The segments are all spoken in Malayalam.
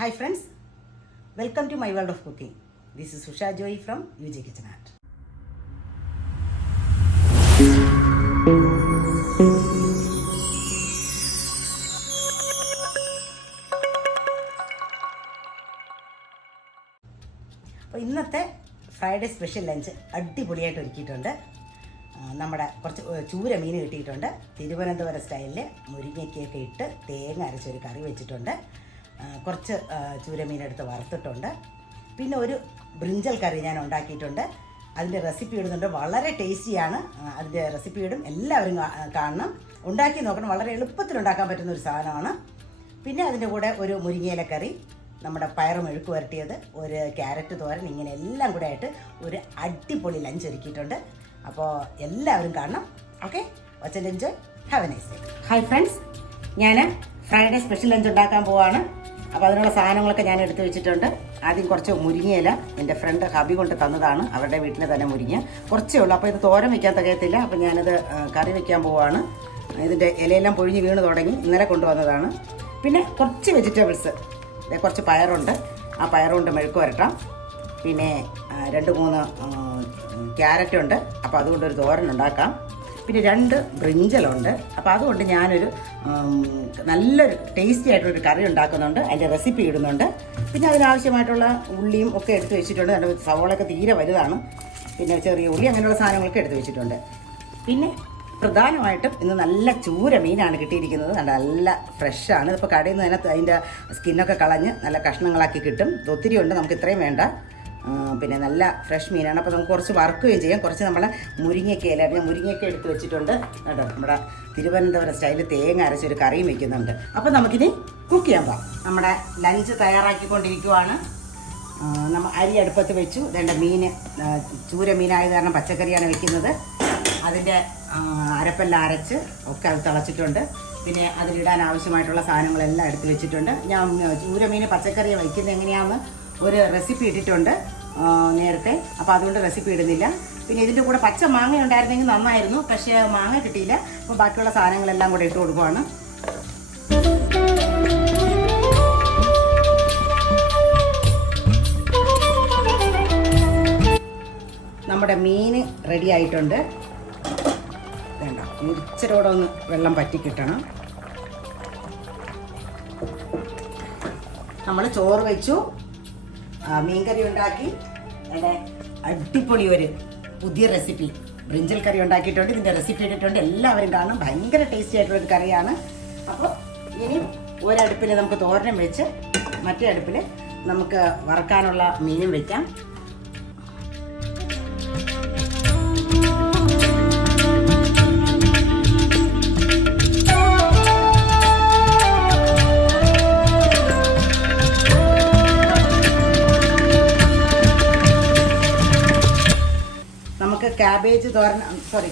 Hi friends, welcome to my world of cooking. This is Usha Joy from UJ Kitchen Art. അപ്പോൾ ഇന്നത്തെ ഫ്രൈഡേ സ്പെഷ്യൽ ലഞ്ച് അടിപൊളിയായിട്ട് ഒരുക്കിയിട്ടുണ്ട്. നമ്മുടെ കുറച്ച് ചൂര മീൻ കിട്ടിയിട്ടുണ്ട്. തിരുവനന്തപുരം സ്റ്റൈലിൽ മുരിങ്ങയ്ക്കൊക്കെ ഇട്ട് തേങ്ങ അരച്ചൊരു കറി വെച്ചിട്ടുണ്ട്. കുറച്ച് ചൂരമീൻ എടുത്ത് വറുത്തിട്ടുണ്ട്. പിന്നെ ഒരു ബ്രിഞ്ചൽ കറി ഞാൻ ഉണ്ടാക്കിയിട്ടുണ്ട്. അതിൻ്റെ റെസിപ്പി ഇടുന്നുണ്ട്. വളരെ ടേസ്റ്റിയാണ്. അതിൻ്റെ റെസിപ്പി ഇടും, എല്ലാവരും കാണണം, ഉണ്ടാക്കി നോക്കണം. വളരെ എളുപ്പത്തിൽ ഉണ്ടാക്കാൻ പറ്റുന്ന ഒരു സാധനമാണ്. പിന്നെ അതിൻ്റെ കൂടെ ഒരു മുരിങ്ങയില കറി, നമ്മുടെ പയറ് മെഴുക്ക് വരട്ടിയത്, ഒരു ക്യാരറ്റ് തോരൻ, ഇങ്ങനെ എല്ലാം കൂടെ ആയിട്ട് ഒരു അടിപൊളി ലഞ്ച് ഒരുക്കിയിട്ടുണ്ട്. അപ്പോൾ എല്ലാവരും കാണണം. Okay, watch and enjoy. Have A nice day. Hi friends, ഞാൻ ഫ്രൈഡേ സ്പെഷ്യൽ ലഞ്ച് ഉണ്ടാക്കാൻ പോവാണ്. അപ്പോൾ അതിനുള്ള സാധനങ്ങളൊക്കെ ഞാൻ എടുത്ത് വെച്ചിട്ടുണ്ട്. ആദ്യം കുറച്ച് മുരിങ്ങയില എൻ്റെ ഫ്രണ്ട് ഹബി കൊണ്ട് തന്നതാണ്. അവരുടെ വീട്ടിൽ തന്നെ മുരിങ്ങ കുറച്ചേ ഉള്ളൂ. അപ്പോൾ ഇത് തോരൻ വയ്ക്കാൻ തികയത്തില്ല. അപ്പോൾ ഞാനിത് കറി വയ്ക്കാൻ പോവാണ്. ഇതിൻ്റെ ഇലയെല്ലാം പൊഴിഞ്ഞ് വീണ് തുടങ്ങി. ഇന്നലെ കൊണ്ടുവന്നതാണ്. പിന്നെ കുറച്ച് വെജിറ്റബിൾസ്, കുറച്ച് പയറുണ്ട്. ആ പയറുകൊണ്ട് മെഴുക്ക് വരട്ടാം. പിന്നെ 2-3 ക്യാരറ്റ് ഉണ്ട്. അപ്പോൾ അതുകൊണ്ടൊരു തോരൻ ഉണ്ടാക്കാം. പിന്നെ 2 ബ്രിഞ്ചലുണ്ട്. അപ്പോൾ അതുകൊണ്ട് ഞാനൊരു നല്ലൊരു ടേസ്റ്റി ആയിട്ടൊരു കറി ഉണ്ടാക്കുന്നുണ്ട്. അതിൻ്റെ റെസിപ്പി ഇടുന്നുണ്ട്. പിന്നെ അതിനാവശ്യമായിട്ടുള്ള ഉള്ളിയും ഒക്കെ എടുത്ത് വെച്ചിട്ടുണ്ട്. അതിൻ്റെ സവോളയൊക്കെ തീരെ വലുതാണ്. പിന്നെ ചെറിയ ഉള്ളി, അങ്ങനെയുള്ള സാധനങ്ങളൊക്കെ എടുത്ത് വെച്ചിട്ടുണ്ട്. പിന്നെ പ്രധാനമായിട്ടും ഇന്ന് നല്ല ചൂര മീനാണ് കിട്ടിയിരിക്കുന്നത്. നല്ല ഫ്രഷാണ്. ഇതിപ്പോൾ കടയിൽ നിന്ന് തന്നെ അതിൻ്റെ സ്കിന്നൊക്കെ കളഞ്ഞ് നല്ല കഷ്ണങ്ങളാക്കി കിട്ടും. ഒത്തിരി ഉണ്ട്, നമുക്ക് ഇത്രയും വേണ്ട. പിന്നെ നല്ല ഫ്രഷ് മീനാണ്. അപ്പോൾ നമുക്ക് കുറച്ച് വറുക്കുകയും ചെയ്യാം. കുറച്ച് നമ്മളെ മുരിങ്ങയ്ക്കയില, ഞാൻ മുരിങ്ങയ്ക്ക എടുത്ത് വെച്ചിട്ടുണ്ട് കേട്ടോ. നമ്മുടെ തിരുവനന്തപുരം സ്റ്റൈലിൽ തേങ്ങ അരച്ചൊരു കറിയും വെക്കുന്നുണ്ട്. അപ്പോൾ നമുക്കിനി കുക്ക് ചെയ്യാൻ പോകാം. നമ്മുടെ ലഞ്ച് തയ്യാറാക്കിക്കൊണ്ടിരിക്കുവാണ്. നമ്മൾ അരി അടുപ്പത്ത് വെച്ചു. ഇതേണ്ട മീൻ ചൂര മീനായത് കാരണം പച്ചക്കറിയാണ് വെക്കുന്നത്. അതിൻ്റെ അരപ്പെല്ലാം അരച്ച് ഒക്കെ അത് തിളച്ചിട്ടുണ്ട്. പിന്നെ അതിലിടാൻ ആവശ്യമായിട്ടുള്ള സാധനങ്ങളെല്ലാം എടുത്ത് വെച്ചിട്ടുണ്ട്. ഞാൻ ചൂരമീൻ പച്ചക്കറി വയ്ക്കുന്നത് എങ്ങനെയാണെന്ന് ഒരു റെസിപ്പി ഇട്ടിട്ടുണ്ട് നേരത്തെ. അപ്പോൾ അതുകൊണ്ട് റെസിപ്പി ഇടുന്നില്ല. പിന്നെ ഇതിൻ്റെ കൂടെ പച്ച മാങ്ങ ഉണ്ടായിരുന്നെങ്കിൽ നന്നായിരുന്നു. പക്ഷേ മാങ്ങ കിട്ടിയില്ല. അപ്പോൾ ബാക്കിയുള്ള സാധനങ്ങളെല്ലാം കൂടെ ഇട്ട് കൊടുക്കുവാണ്. നമ്മുടെ മീൻ റെഡി ആയിട്ടുണ്ട്. വേണ്ട, ഇച്ചിരോടെ ഒന്ന് വെള്ളം പറ്റി കിട്ടണം. നമ്മൾ ചോറ് വെച്ചു, മീൻകറി ഉണ്ടാക്കി. അവിടെ അടിപൊളി ഒരു പുതിയ റെസിപ്പി ബ്രിഞ്ചൽ കറി ഉണ്ടാക്കിയിട്ടുണ്ട്. ഇതിൻ്റെ റെസിപ്പി ഇട്ടിട്ടുണ്ട്. എല്ലാവരും കാണും. ഭയങ്കര ടേസ്റ്റി ആയിട്ടുള്ളൊരു കറിയാണ്. അപ്പോൾ ഇനി ഒരടുപ്പിൽ നമുക്ക് തോരനും വെച്ച് മറ്റേ അടുപ്പിൽ നമുക്ക് വറക്കാനുള്ള മീനും വെക്കാം.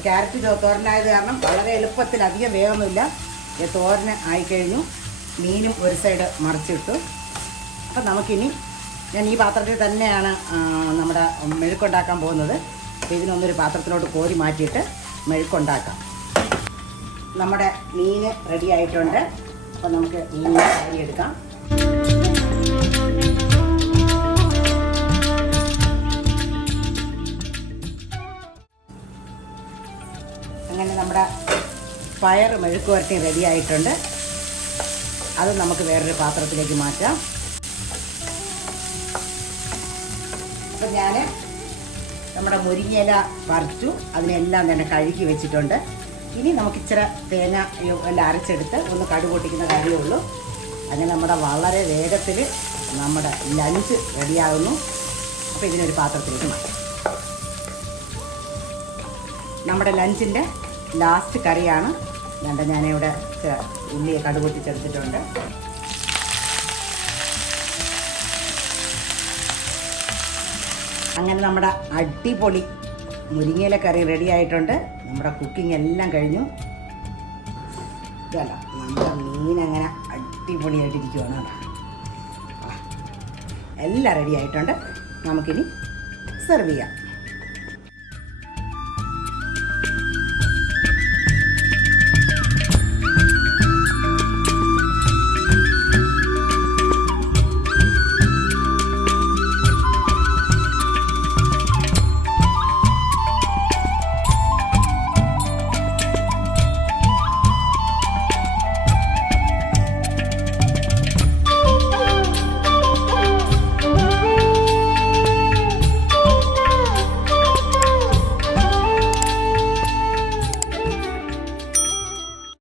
ക്യാരറ്റ് തോരനായത് കാരണം വളരെ എളുപ്പത്തിൽ, അധികം വേഗമൊന്നുമില്ല. തോരന് ആയിക്കഴിഞ്ഞു. മീനും ഒരു സൈഡ് മറിച്ചിട്ടു. അപ്പം നമുക്കിനി ഞാൻ ഈ പാത്രത്തിൽ തന്നെയാണ് നമ്മുടെ മെഴുക്കുണ്ടാക്കാൻ പോകുന്നത്. അപ്പോൾ ഇതിനൊന്നൊരു പാത്രത്തിലോട്ട് കോരി മാറ്റിയിട്ട് മെഴുക്കുണ്ടാക്കാം. നമ്മുടെ മീൻ റെഡി ആയിട്ടുണ്ട്. അപ്പം നമുക്ക് മീൻ കറി എടുക്കാം. അങ്ങനെ നമ്മുടെ പയർ മെഴുക്ക് വരട്ടി റെഡി ആയിട്ടുണ്ട്. അത് നമുക്ക് വേറൊരു പാത്രത്തിലേക്ക് മാറ്റാം. അപ്പം ഞാൻ നമ്മുടെ മുരിങ്ങയില വറുത്തു. അതിനെല്ലാം തന്നെ കഴുകി വെച്ചിട്ടുണ്ട്. ഇനി നമുക്ക് ഇച്ചിരി തേങ്ങ എല്ലാം അരച്ചെടുത്ത് ഒന്ന് കടുക് പൊട്ടിക്കുന്ന കാര്യമേ ഉള്ളൂ. അങ്ങനെ നമ്മുടെ വളരെ വേഗത്തിൽ നമ്മുടെ ലഞ്ച് റെഡിയാകുന്നു. അപ്പോൾ ഇതിനൊരു പാത്രത്തിലേക്ക് മാറ്റാം. നമ്മുടെ ലഞ്ചിൻ്റെ ലാസ്റ്റ് കറിയാണ്. ഞാനിവിടെ ഉള്ളി കടുക് പൊട്ടിച്ചെടുത്തിട്ടുണ്ട്. അങ്ങനെ നമ്മുടെ അടിപൊളി മുരിങ്ങയില കറി റെഡി ആയിട്ടുണ്ട്. നമ്മുടെ കുക്കിംഗ് എല്ലാം കഴിഞ്ഞു. ഇതല്ല, നമ്മുടെ മീൻ അങ്ങനെ അടിപൊളിയായിട്ടിരിക്കുവാണ്. എല്ലാം റെഡി ആയിട്ടുണ്ട്. നമുക്കിനി സെർവ് ചെയ്യാം.